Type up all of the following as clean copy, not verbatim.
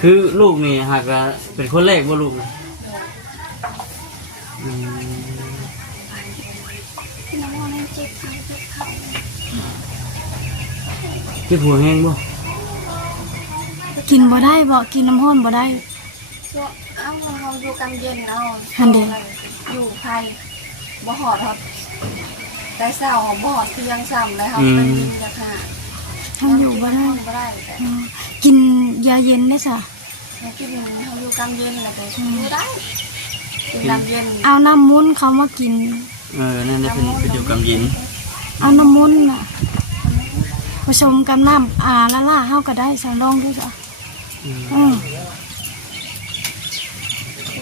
คือลูกนี่หากเป็นคนแรกว่าลูกเจ็บหัวแห้งบ่กินบ่ได้บ่กินน้ำห้อนบ่ได้เอาเราอยู่กลางเย็นเอาอยู่ไทยบ่หอดครับได้เศร้าบ่หอดเที่ยงซ้ำเลยครับมันมีราคาทำอยู่บ่ได้กินยาเย็นได้ซะกินเราอยู่กลางเย็นแล้วก็อยู่ได้กินน้ำเย็นเอาน้ำมุ้นเขามากินนั่นเป็นอยู่กำยินเอาน้ำมุ้นน่ะผสมกับน้ำละล่าเฮาก็ได้สลองด้วยจ้ะ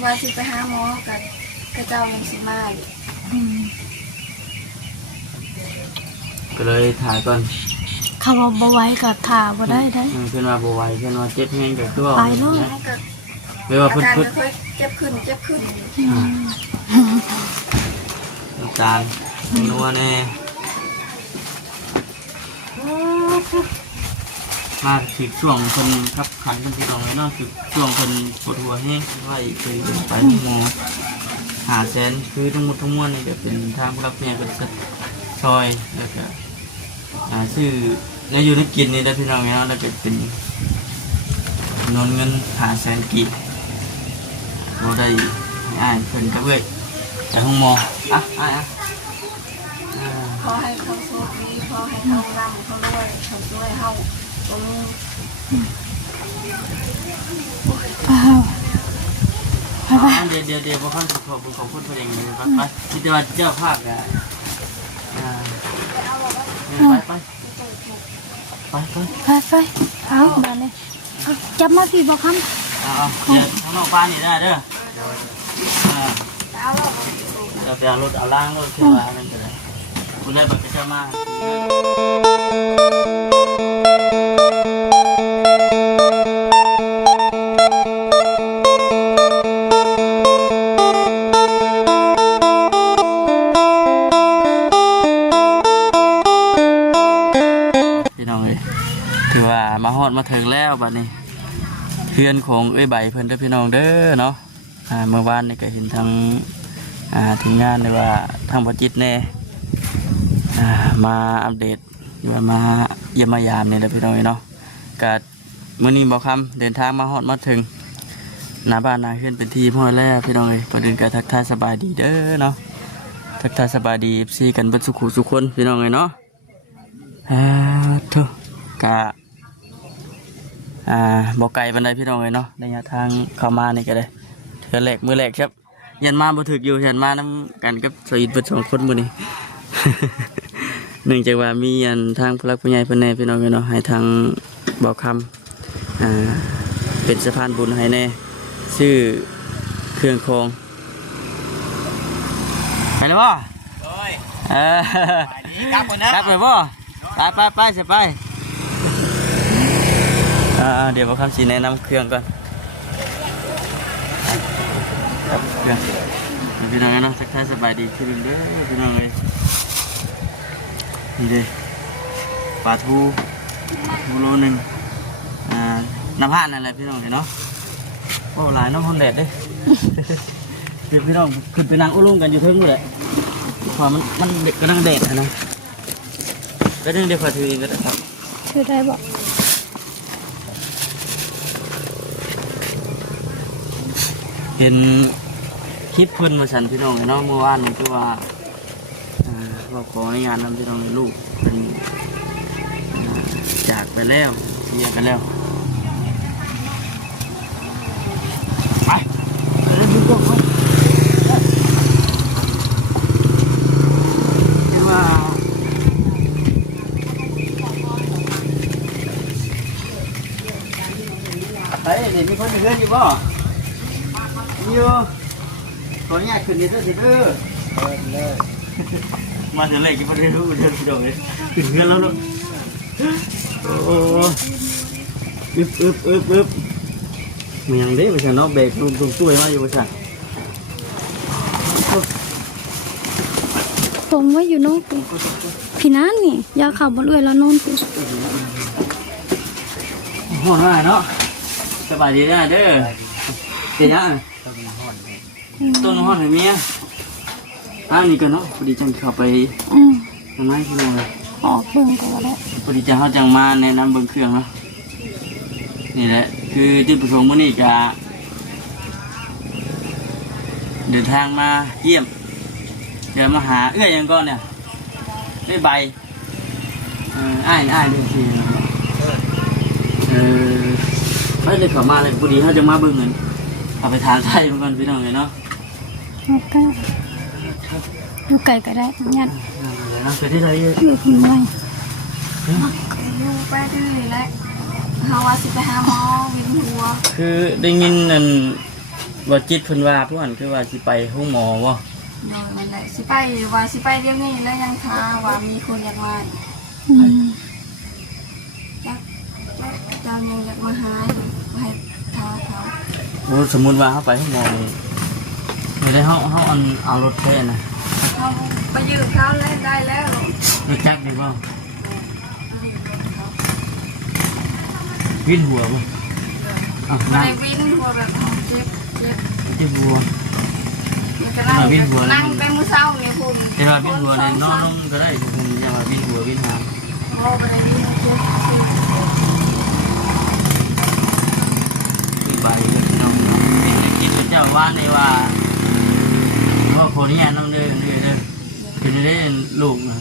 ว่าสิไปหาหมอกับกระเจ้ายังสิมาก็เลยถ่ายก่อนเขาว่าบ่ไหวก็ถ่าบ่ได้ได้เพิ่นว่าบ่ไหวเพิ่นว่าเจ็บแห้งกับตัวไปเนาะไม่ว่าเพิ่นเจ็บขึ้นน้ำตาลนัวแน่มาถึงช่วงคนขับขันกันที่ตรงนี้เนาะคือช่วงคนปวดหัวแห้งไล่ไปหมอ500,000คือทั้งหมดทั้งมวลนี่ก็เป็นทางผู้รับเนี่ยเป็นซอยแล้วก็ชื่อในอยู่ในกินนี่ได้พี่น้องเนาะแล้วก็เป็นนนเงิน500,000กีบเราได้เพิ่นก็เว้ยแต่ห้องหมอขอให้เขาโชคดีขอให้เขาร่ำเขารวยเขาช่วยเขาตรงนี้เดี๋ยวพวกท่านขอบคุณเพลงเลยไปที่จะว่าเจ้าภาพไปเอามาเลยจับมาพี่บอกคำเดี๋ยวข้างนอกบ้านนี่ได้เด้อเราไปเอารถเอาล่างรถเชื่อว่านั่นก็ได้คุณได้บัตรเจ้ามาถือว่ามาฮอดมาถึงแล้วบัดนี้เพื่อนของใบเพิ่นได้พี่น้องเด้อเนาะเมื่อวานนี่ก็เห็นทางทีมงานเลยว่าทางบ่จิตแน่มาอัปเดตมาเยี่ยมมายามนี่แหละพี่น้องเนาะก็มื้อนี้บ่ค่ำเดินทางมาฮอดมาถึงหน้าบ้านหน้าเฮือนเป็นที่พ่อแล้วพี่น้องก่อนอื่นก็ทักทายสบายดีเด้อเนาะทักทายสบายดี FC กันเบิดทุกคนพี่น้องเนาะทุกกะบอกไก่บันไดพี่น้องเลยเนาะในทางเข้ามานี่ก็ได้เถื่อแหลกมือแหลกครับยันมาบ่ถึกอยู่ยันมาน้ำกันกับสวิตเปิด2 คนมื้อนี้ เนื่องจากว่ามียันทางพลักผู้ใหญ่เพิ่นแน่พี่น้องเนาะให้ทางบอกคำเป็นสะพานบุญให้แน่ชื่อเครื่องคองไปเลยบ่กลับเลยบ่ไปเสียไปเดี๋ยวผมทำสีแนะนำเครื่องก่อนครับเครื่องพี่น้องเนาะสักท่านสบายดีขึ้นเด้อพี่น้องเลยนี่เลยปลาทูโลนึงน้ำห่านนั่นแหละพี่น้องเนาะโอ้หลายน้ำฮอนแดดเลยคือพี่น้องขึ้นไปนั่งอุ้มกันอยู่เพิ่งเลยพอมันเด็กก็นั่งแดดนะก็เรื่องเดียวกับถือเองก็ได้ครับถือได้บอกเห็นคลิปเพื่อนมาฉันพี่น้องเนาะเมื่อวานนี่คือว่าขอในงานนำพี่น้องลูกเป็นจากไปแล้วเสียไปแล้วไปเลยพี่น้องคือว่าเฮ้ยเดี๋ยวมีคนเพื่อนอยู่ป่ะอยู่ขออนุญาตขึ้นเด้อสิเด้อมาถึงเลยกี่ประเดี๋ยวเดินไปดูเลยขึ้นเงินแล้วลูกโอ้อึบมันยังได้มาฉันนอกเบรกลุงตุ้ยมาอยู่มาฉันผมว่าอยู่นอกพี่นั่นนี่ยาข่าวบนเรือแล้วนอนกูห่อหน้าเนาะ สบายดีนะเด้อเดี๋ยวนะต้นห้องไหนเมียนี่กันเนาะพอดีจังเข้าไปทำไมพี่น้องเลย ออกเบิ่งก็ได้ พอดีจังเขาจังมาแนะนำเบิ่งเครื่องเนาะนี่แหละคือจุดประสงค์มื้อนี้จะเดินทางมาเยี่ยมเดี๋ยวมาหายังก่อนเนี่ยได้ใบอ้ายเดือนสี่ไปเลยเข้ามาเลยพอดีเขาจะมาเบิ่งเงินเอาไปทานไทยมันก่อนพี่น้องเลยเนาะ อยู่ไกลก็ได้ยัด เราไปที่ไหนเยอะ อยู่ที่ไหน อยู่ไปเรื่อยแล้วเฮาว่าสิไปหาหมอวินหัว คือได้ยินนั่นว่าจิตเพิ่นว่าผู้หันคือว่าสิไปห้องหมอวะ โดยมันแหละสิไปว่าสิไปเดี๋ยวนี้แล้วยังท้าว่ามีคนอยากมาจักเจ้ายังอยากมาหาอยู่ให้ท้าเขา โอ้สมมุติว่าเขาไปห้องหมอเลยไม่ได้เขาเอารถแค่นะ เขาไปยืมเขาแล้วได้แล้ว รถจักรดีป่ะวิ่นหัวป่ะไม่นั่ง วินหัวแบบเจ็บ เจ็บหัว ก็นั่งไปมื้อเช้าเนี่ยคุณ แต่ว่าวิ่นหัวเนี่ยนอนลงก็ได้คุณอย่าว่าวิ่นหัววิ่นหาง โอ้ไปได้วินเจ็บ คือใบน้องเป็นกินเป็นเจ้าว่าในว่าคนนี้น้องเด้อเป็นได้ลูกนะ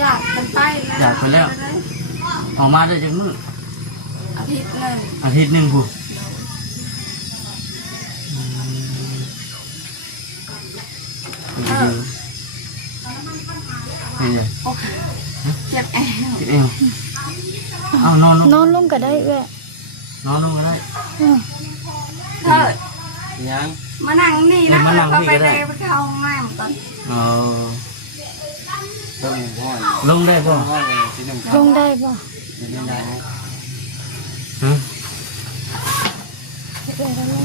จากกันไป จากไปแล้วออกมาได้จากมื้อ อาทิตย์หนึ่ง อาทิตย์หนึ่งผู้เป็นไง เจ็บแอว เอวเอานอน นอนลงก็ได้แหละ นอนลงก็ได้ เถิด ยัง มานั่งนี่นะเขาไปเลยไปเข้าห้องน้ำก่อน อ๋อลงได้ป่ะ ลงได้ป่ะ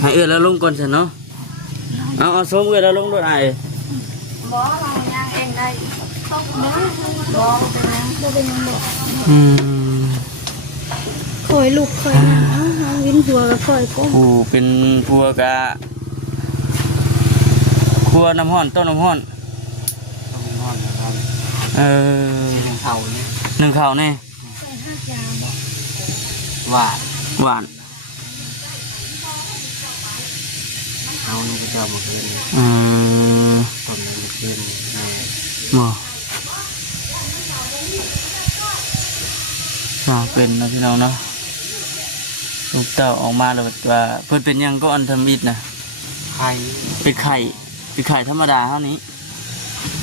ให้แล้วลงก่อนสิเนาะเอาส้มแล้วลงด้วยไอ้ บอกเราย่างเองได้ต้องบอกเป็นยัง บ่คอยลูกคอยนั่งวินหัวก็คอยก้ม ผู้เป็นพัวกะครัวน้ำห้อนต้นน้ำห้อนหนึ่งเข่าเนี่ยหวานเอานี่ก็จะมาเกินต้นนี้เกินหมอเป็นนะพี่น้องเนาะลูกเต้าออกมาแล้วว่าเพิ่นเป็นยังก็อันทมิดนะไข่เป็นไข่ธรรมดาเท่านี้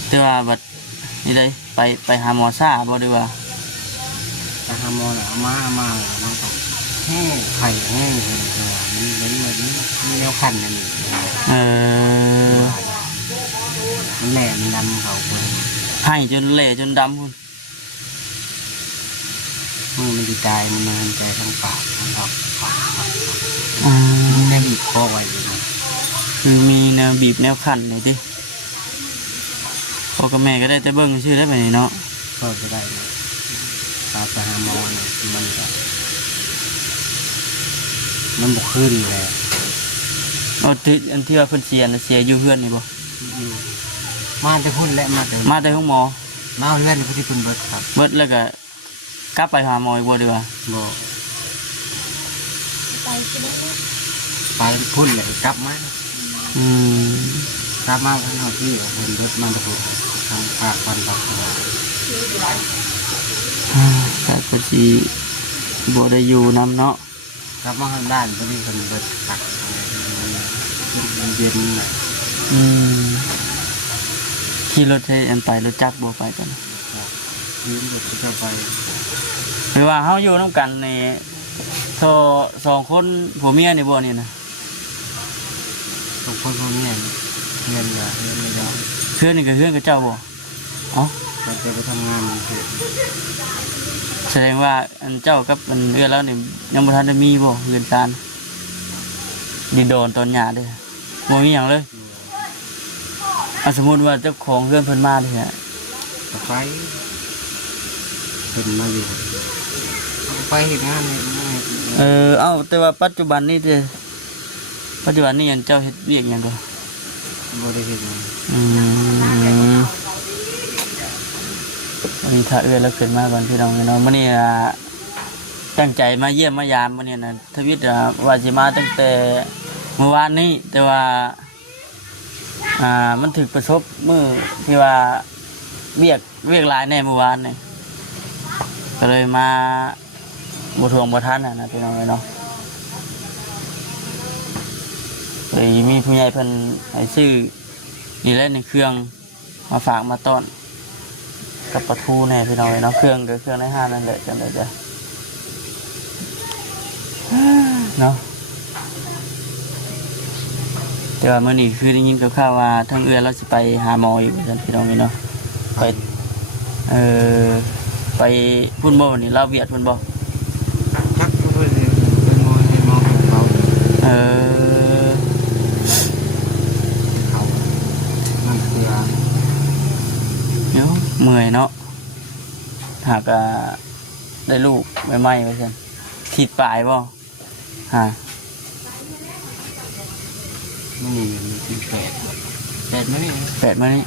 แต่ว่าบัดนี่เลยไปหาหมอซ่าบ่ดีว่าไปหาหมอน่ะมาน้องต้องแห้ไข่แห้มันแนวขันนั่นนี่มันแหลมดำเขาคนให้จนแหล่จนดำคุณมันดีใจมันนานใจทั้งปากทั้งออกปากแนวบีบคอไว้คือมีแนวบีบแนวขันเลยดิพ่อกับแม่ก็ได้แต่เบิ้งชื่อได้ไปเนาะก็จะได้ตาไปหาหมอเนี่ยมันบกขึ้นเลยอันที่ว่าเพิ่นเสียอยู่เพื่อนนี่บ่มาแต่พุ่นและมาแต่ห้องหมอมาเพื่อนที่พุ่นเบิดครับเบิดแล้วก็กลับไปหาหมออีกบ่ดีกว่าบ่ไปพุ่นเลยกลับมาข้างนอกที่พุ่นเบิดมาแต่พุ่นทางภาควันปักแต่ก็สิบ่ได้อยู่นำเนาะกลับมาทางด้านก็นี่พุ่นเบิดตักเย็นน่ะขี่รถให้อันไปรถจักรบ่ไปกันยืมรถจะไปหรือว่าเฮาอยู่นำกันในสองคนผัวเมียนี่บ่นี่นะสองคนผัวเมียเงินล่ะเงินไม่ได้เพื่อนนี่ก็เพื่อนกับเจ้าบ่เอ้าจะไปทำงานแสดงว่าอันเจ้ากับอันเอื้อแล้วนี่ยังบ่ทันได้มีบ่เงินการดินโดนตอนหญ้าเด้บ่มีหยังเลยสมมุติว่าเจ้าของเพื่อนเพิ่นมาเด้ฮะไปเพิ่นมาอยู่ ไปเห็นงาน เอ้าแต่ว่าปัจจุบันนี้เด้ปัจจุบันนี้ยันเจ้าเฮ็ดเวียกหยังก่อน บ่ได้เห็น วันนี้ถ้าแล้วขึ้นมาก่อนพี่น้องเนาะมื้อนี้ตั้งใจมาเยี่ยมมายามมื้อนี้นะทวิตว่าสิมาตั้งแต่เมื่อวานนี้แต่ว่ามันถึกประสบมื้อที่ว่าเวียกหลายแน่เมื่อวานนี่ก็เลยมาบ่ทวงบ่ทันนะพี่น้องเนาะเลยมีผู้ใหญ่เพิ่นให้ซื้อนี่แหละในเครื่องมาฝากมาต้อนกับปลาทูแน่พี่น้องเนาะเครื่องก็เครื่องในห้างนั่นแหละจังได๋จ้ะเนาะแต่ว่ามื้อนี้คือได้ยินข่าวๆว่าทางเราสิไปหาหมออีกจังพี่น้องเนาะไปไปพุ่นบ่นี่ลาวเวียดพุ่นบ่ จักเพิ่นเป็นมอเขาเขามันคือ เดี๋ยวเมื่อยเนาะหากได้ลูกใหม่ๆว่าซั่นทิศปลายบ่ฮะ นี่มันกินแปดมื้อนี่ 8มื้อนี้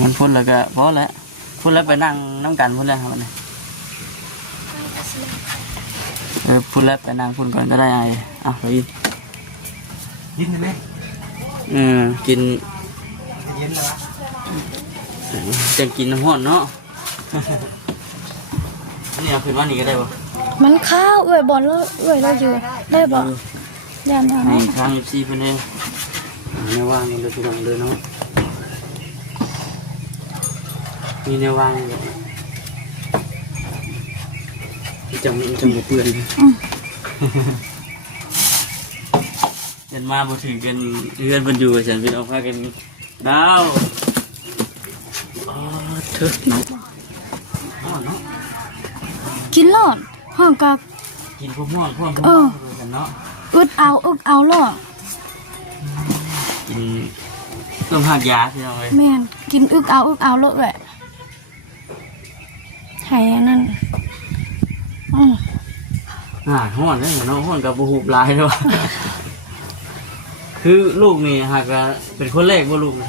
มันพุ่นแล้วก็พอแล้วพุ่นแล้วไปนั่งน้ำกันพุ่นแล้วครับเนี่ยพุ่นแล้วไปนั่งพุ่นก่อนก็ได้ไอ้ไปกินได้ไหม กิน เย็นแล้ววะ จะกินน้ำห้อนเนาะนี่เอาขึ้นว่านี่ก็ได้ป่ะ มันข้าวบอลแล้วเราอยู่ได้บ่ยัน ให้ นะ ทางFCเพิ่นเด้แนวว่างนี่เลยพี่น้องเลยเนาะมีแนวว่างอยู่จังบ่เปื้อนยันมาบ่ถึงกันเพื่อนเพิ่นอยู่ฉันเป็นเอาพากันดาวเถิดเนาะเนาะ กินหลอดห้องกับ กินพวกม่วงพวกกันเนาะ อึดเอาหลอด กินต้มหักยาพี่น้องเอ้ย แม่นกินเอาเลยแหละให้นั่นห้อนเลยเนาะห้อนกับบ่ฮูบลายเนาะคือลูกนี่หากเป็นคนแรกบ่ลูกนี่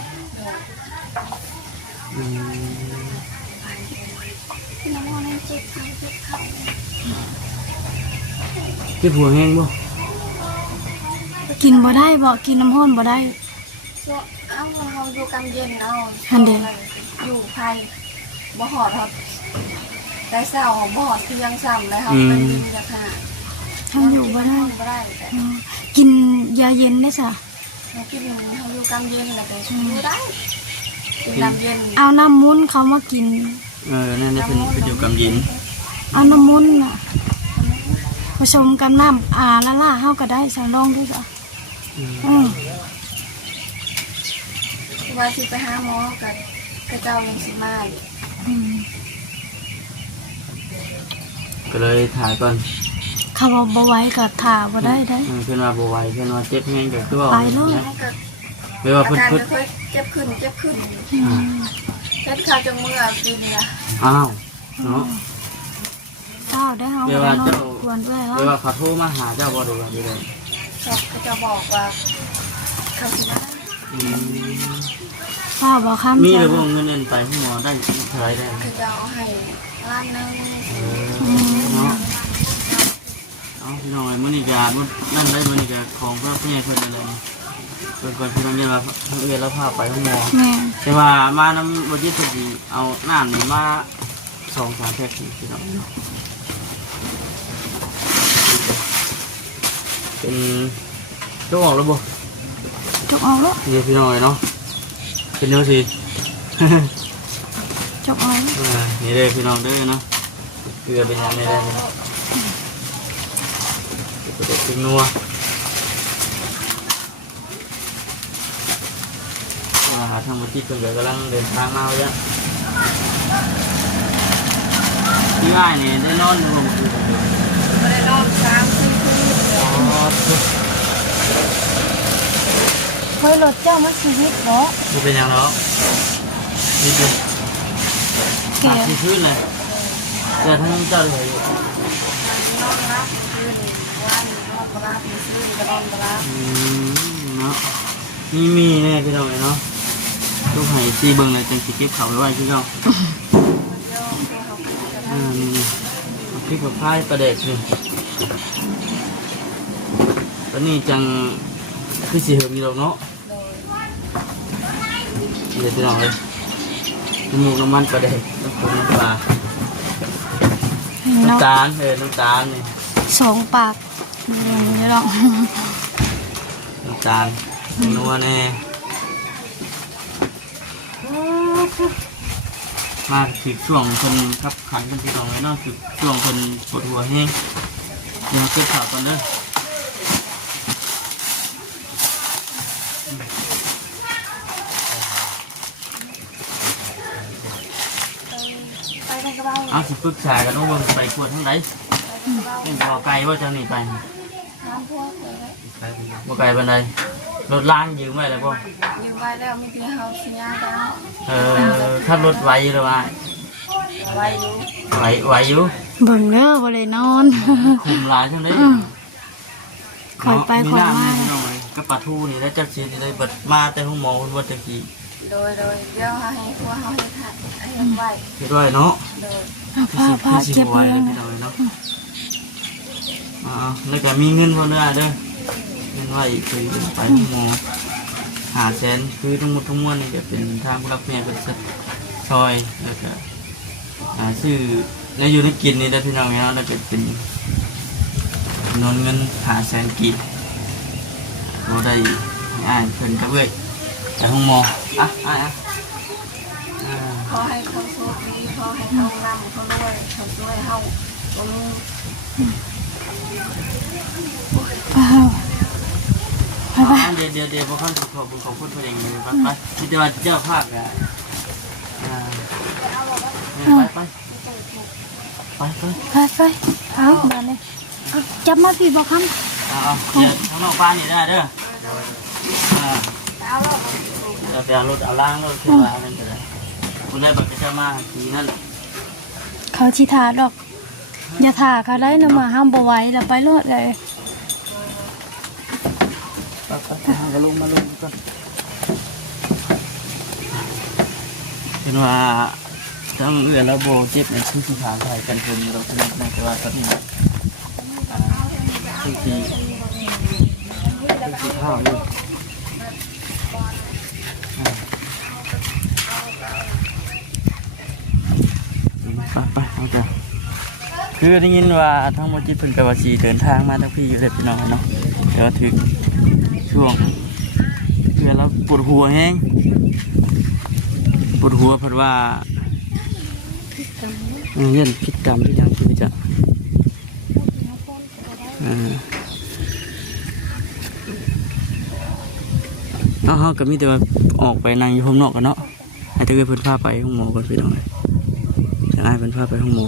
เจ็บหัวแห้งบ่ กินบ่ได้บ่กินน้ำห้อนบ่ได้ เอาเราอยู่กลางเย็นเอา หันเด้ อยู่ไทยบ่หอดครับได้เศร้าบ่หอดเที่ยงซ้ำเลยครับเป็นดินยาค่ะ ทำอยู่บ่ได้ บ่ได้แต่ กินยาเย็นได้ซะ เรากินเราอยู่กลางเย็นแล้วก็อยู่ได้กินน้ำเย็น เอาน้ำมุ้นเขามากิน นั่นเป็นอยู่กับยิน เอาน้ำมุ้นน่ะผสมกับน้ำละล่าเฮาก็ได้ใส่ลองด้วยจ้ะ ว่าสิไปหาหมอกับเจ้ายังสิมา ก็เลยถ่ายก่อน เขาบอกบ่ไหว้ก็ถ่าบ่ได้ได้ เพื่อนว่าบ่ไหวเพื่อนว่าเจ็บแห้งเดี๋ยวคือว่า ไปเลย ไม่ว่า อา เพิ่น การ เพิ่น จะค่อยเจ็บขึ้นเจ็บข้าวจมูกกินนะ อ้าวเนาะ เจ้าได้เฮา เดี๋ยวว่าเจ้า ควรด้วย เดี๋ยวว่าเขาโทรมาหาเจ้าบ่ได้ว่าดีเลย เขาจะบอกว่าเขาสิมา ป้าบอกคำ มีหรือบ่เงินเดือนไปหมอได้เท่าไหร่ได้ เขาจะเอาให้ล้านนึง เนาะเอาพี่น้องมื้อนี้ก็นั่นได้มื้อนี้ก็ของพระผู้ใหญ่เพิ่นนั่นแหละเพิ่นก่อนพี่น้องเนี่ยว่าแล้วพาไปห้องหมอ แม่ แต่ว่ามานำบ่จิตสิเอาน้ำนี่มา2-3แพ็คนี่พี่น้องเป็นตัวออกแล้วบ่ จกออกแล้ว นี่พี่น้องเนาะเป็นเนื้อสิ จกออก นี่เลยพี่น้องเด้อเนาะเกลือเป็นยังไงได้เนาะกระดูกพริกนัวหาทางบัญชีเพิ่นก็กำลังเดินทางมาแล้วนี่ง่ายนี่ได้นอนอยู่บ่คือ ไม่ได้นอน3-4 คืน เฮ้ยรถเจ้ามันชีวิตเนาะ บ่เป็นหยังเนาะ นี่ดิ แก ตากที่พื้นเลยแต่ทั้งเจ้าเลยอยู่ นอนรับคืนวันนอนรับคืนก็นอนรับ เนาะมีแน่พี่น้องเนาะลูกไห่ซีเบิ้งเลยจังสิเก็บเขาไว้พี่น้องนี่คลิปกับพายประเด็กนี่ตอนนี้จังคือสีเหิมอยู่เนาะเดี๋ยวพี่น้องเลยน้ำมูกน้ำมันประเด็กน้ำปูน้ำปลา เนาะ น้ำตาลน้ำตาลนี่ สองปากนี่หรอก น้ำตาลนัวแน่มาถึงช่วงคนขับขันกันพี่น้องเลยเนาะถึงช่วงคนปวดหัวแห้งเดี๋ยวเก็บข่าวก่อนเด้อ ไปในกระเป๋า เอาสิปรึกษากันว่าไปกวดทั้งไหนเป็นพอไกลว่าจะหนีไป น้ำพวกเลย บ่ไกลบันไดรถล้างยืมไว้แล้วป่ะ ยืมไปแล้วมีเพียงเฮาสัญญาแล้ว ขับรถไหวหรือว่า ไว้อยู่ ไหวอยู่ เบิ่งเด้อบ่ได้นอน คุมหลายใช่ไหม คอยไปคอยมา พี่น้องเลยกับปลาทูนี่แล้วจักสีนี่เลยเบิดมาแต่ห้องหมอคนวัดตะกี้ โดยเดี๋ยวให้พวกเฮาให้ทัดให้ไว้ เฮ็ดไว้เนาะ โดย ผ้าเจ็บ ไว้ เรื่ เล อย ง พี่น้องเนาะแล้วก็มีเงินพอเนื้อเด้อเงินไว้คือไปห้องหมอ500,000คือทั้งหมดทั้งมวลนี่จะเป็นทางผู้รับเมียเป็นซอยแล้วก็ชื่อในอยู่ในกินนี่ได้พี่น้องเนาะแล้วก็เป็นนอนเงิน500,000กีบเราได้อ่านเพิ่นก็เว้ยแต่ห้องหมอขอให้เขาโชคดีขอให้เขาร่ำเขารวยเขาช่วยเฮาบ่มี เดี๋ยว เดี๋ยวพวกท่านขอบคุณของพูดเพลงเลยไปที่จะมาเจ้าภาพอ่ะไปเอามาเลยเอาจับมาพี่บ่คำ เดี๋ยวข้างนอกบ้านนี่ได้เด้อ เอาแล้ว เราไปเอารถเอาล้างรถเชื่อว่านั่นก็ได้คุณได้บัตรจะมาทีนั่น เขาสิทาดอก อย่าทาเขาได้นะมาห้ามบ่ไหวแล้วไปรอดเลย ก็ลงมาก่อนเป็นว่าทั้งเอื้อและโบเจ็บในชิ้นสุดท้ายไทยกันคนเราเป็นในแต่ว่าตอนนี้ที่ข้าวอยู่ไปเอาจ้ะคือได้ยินว่าทั้งหมดที่เพิ่นกับว่าสีเดินทางมาทั้งพี่อยู่เลยพี่น้องเนาะเดี๋ยวถึงช่วงเพื่อเราปวดหัวแห้งปวดหัวเพราะว่าเงี้ยพิษกรรมที่ยังคือจะเขาก็มีแต่ว่าออกไปนั่งอยู่ห้องนอกกันเนาะให้ถ้าเกิดเพิ่นพาไปห้องหมอก่อนพี่น้องเลยจะให้เพิ่นพาไปห้องหมอ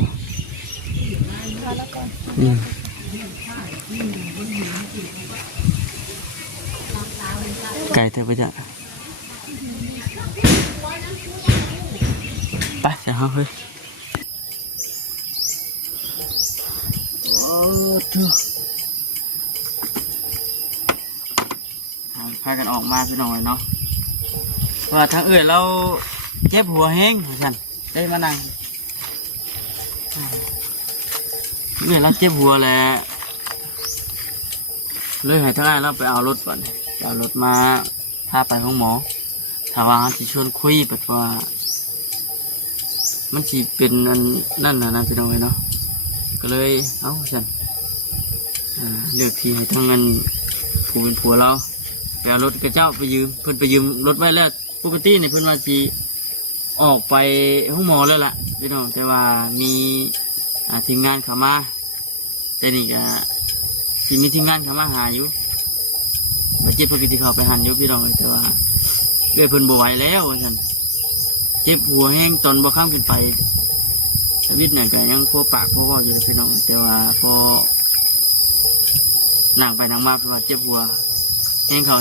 ไก่เธอไปจ้ะไปจะเอาเฮ้ยโอ้ทุพากันออกมาพี่น้องเลยเนาะว่าทางอื่นเราเจ็บหัวแห้งเหมือนกันได้มานั่งอื่นเราเจ็บหัวแล้วเลยให้ท่านเราไปเอารถก่อนเอารถมาพาไปห้องหมอถ้าว่าจะชวนคุยแบบว่ามันสิเป็นนั่นนะพี่น้องเลยเนาะก็เลยเอาฉันเลือกที่ให้ทั้งเงินผู้เป็นผัวเราไปเอารถกระเจ้าไปยืมเพิ่นไปยืมรถไว้แล้วปกติเนี่ยเพิ่นว่าสิออกไปห้องหมอแล้วล่ะพี่น้องแต่ว่ามีทีมงานเข้ามาแต่นี่ก็สิมีทีมงานเข้ามาหาอยู่เจ็บปกติเขาไปหันอยู่พี่น้องแต่ว่าเรื่อยเพิ่นบ่ไหวแล้วฉันเจ็บหัวแห้งตอนบ่ข้ามขึ้นไปชีวิตเนี่ยก็ยังพอปากพอว่าอยู่พี่น้องแต่ว่าพอนั่งไปนั่งมาเพราะว่าเจ็บหัวแห้งเข่า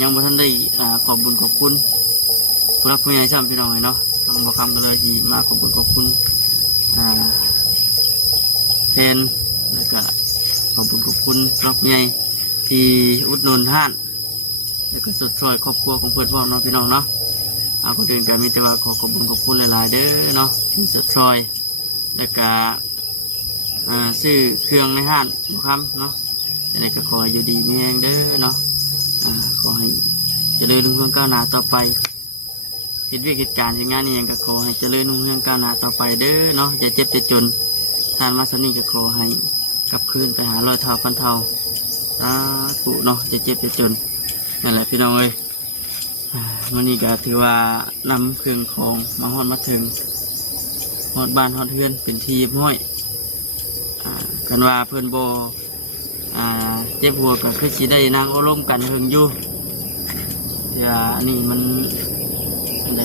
ยังบ่ทันได้ขอบบุญขอบคุณ ผู้รักผู้ใหญ่ช่ำพี่น้องเนาะต้องบอกคำกันเลยที่มาขอบคุณแทนแล้วก็ขอบคุณรับใหญ่ที่อุดหนุนห้านแล้วก็สดช่วยครอบครัวของเพื่อนพ่อน้องพี่น้องเนาะเอาคนอื่นกันมีแต่ว่าขอบคุณหลายๆเด้อเนาะที่สดช่วยแล้วก็ซื้อเครื่องในห้านบุคำเนาะอะไรก็ขออยู่ดีมีแรงเด้อเนาะขอให้เจริญรุ่งเรืองก้าวหน้าต่อไปเหตุวิกฤตการณ์งานนี้ยังก็ขอให้เจริญรุ่งเรืองก้าวหน้าต่อไปเด้อเนาะจะเจ็บจะจนทานมาสนี้ก็ขอให้กลับคืนไปหาร้อยเท่าพันเท่าปุเนาะจะเจ็บจะจนนั่นแหละพี่น้องเอ้ยวันนี้ก็ถือว่านำเครื่องของมาฮอดมาถึงฮอดบ้านฮอดเฮือนเป็นทีมห้อยกันว่าเพื่อนโบเจ็บหัวก็คือสิได้นางอารมณ์กันเพิ่งอยู่อย่านี่มันอะไร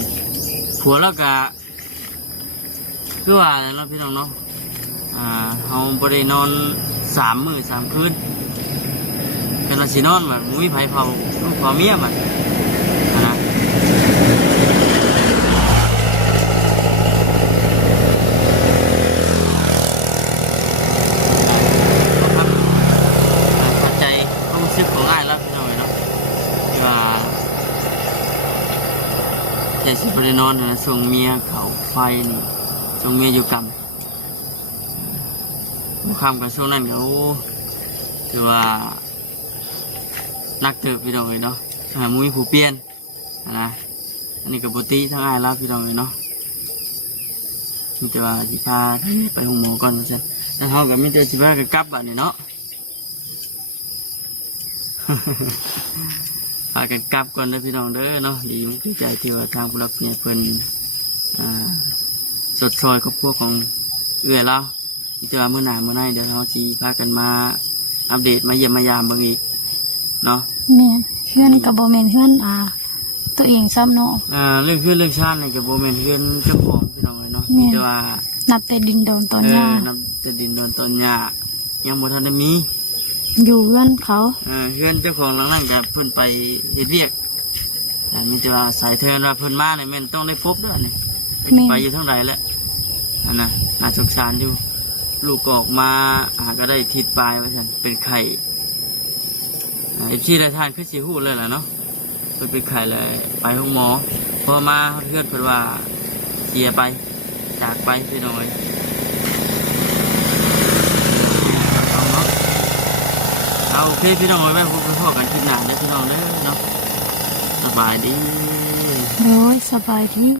ผัวแล้วก็คือว่าเราพี่น้องเนาะเราบริโนอน3 มื้อ 3 คืนกันเราสินอนแบบมุ้ยไผ่เผาลูกเผาเมียมันนะเข้าใจความรู้สึกของง่ายแล้วพี่น้องเนาะที่ว่าแค่สิบริโนอนนะส่งเมียเขาไฟนี่ส่งเมียอยู่กันบุคคำกับช่วงนั้นเขาถือว่านักเติบพี่น้องเลยเนาะมุ้ยผู้เปลี่ยนนะอันนี้กับปกติทั้งอ้ายแล้วพี่น้องเลยเนาะมีแต่ว่าสิพาไปห้องหมอก่อนใช่แต่เขากับมีแต่สิพากันกลับบ้านนี่เนาะ พากันกลับก่อนนะพี่น้องเด้อเนาะดีมุกดีใจที่ว่าทางผู้รับเนี่ยเพิ่นสดซอยครอบครัวของเอื้อเราที่จะว่าเมื่อหนาเมื่อไหร่เดี๋ยวเราจีพากันมาอัปเดตมาเยี่ยมมายามบางอีกเนาะแม่เพื่อนกับโบแมนเพื่อนตัวเองซ้ำเนาะเรื่องเรื่องชาติเนี่ยกับโบเมนเพื่อนเจ้าของพี่น้องเลยเนาะมีแต่ว่านับแต่ดินโดนตอนหญ้านับแต่ดินโดนตอนหญ้ายังบ่ทันได้มีอยู่เพื่อนเขาเพื่อนเจ้าของหลังนั้นกับเพิ่นไปเฮ็ดเวียกมีแต่ว่าสายเทินว่าเพิ่นมาเนี่ยแม่นต้องได้พบด้วยนี่ไปอยู่ทั้งไหนแหละนะน่าสงสารอยู่ลูกออกมาก็ได้ทิศปลายว่าซั่นเป็นไข่ที่ได้ทานคือสิฮู้เลยล่ะเนาะเป็นไข่เลยไปห้องหมอพอมาเพื่อนเพิ่นว่าเสียไปจากไปพี่น้อยเอาโอเคพี่น้องไว้แม่พบกันพ่อกันคลิปหน้าได้พี่น้องเด้อเนาะสบายดีโอ้ยสบายดี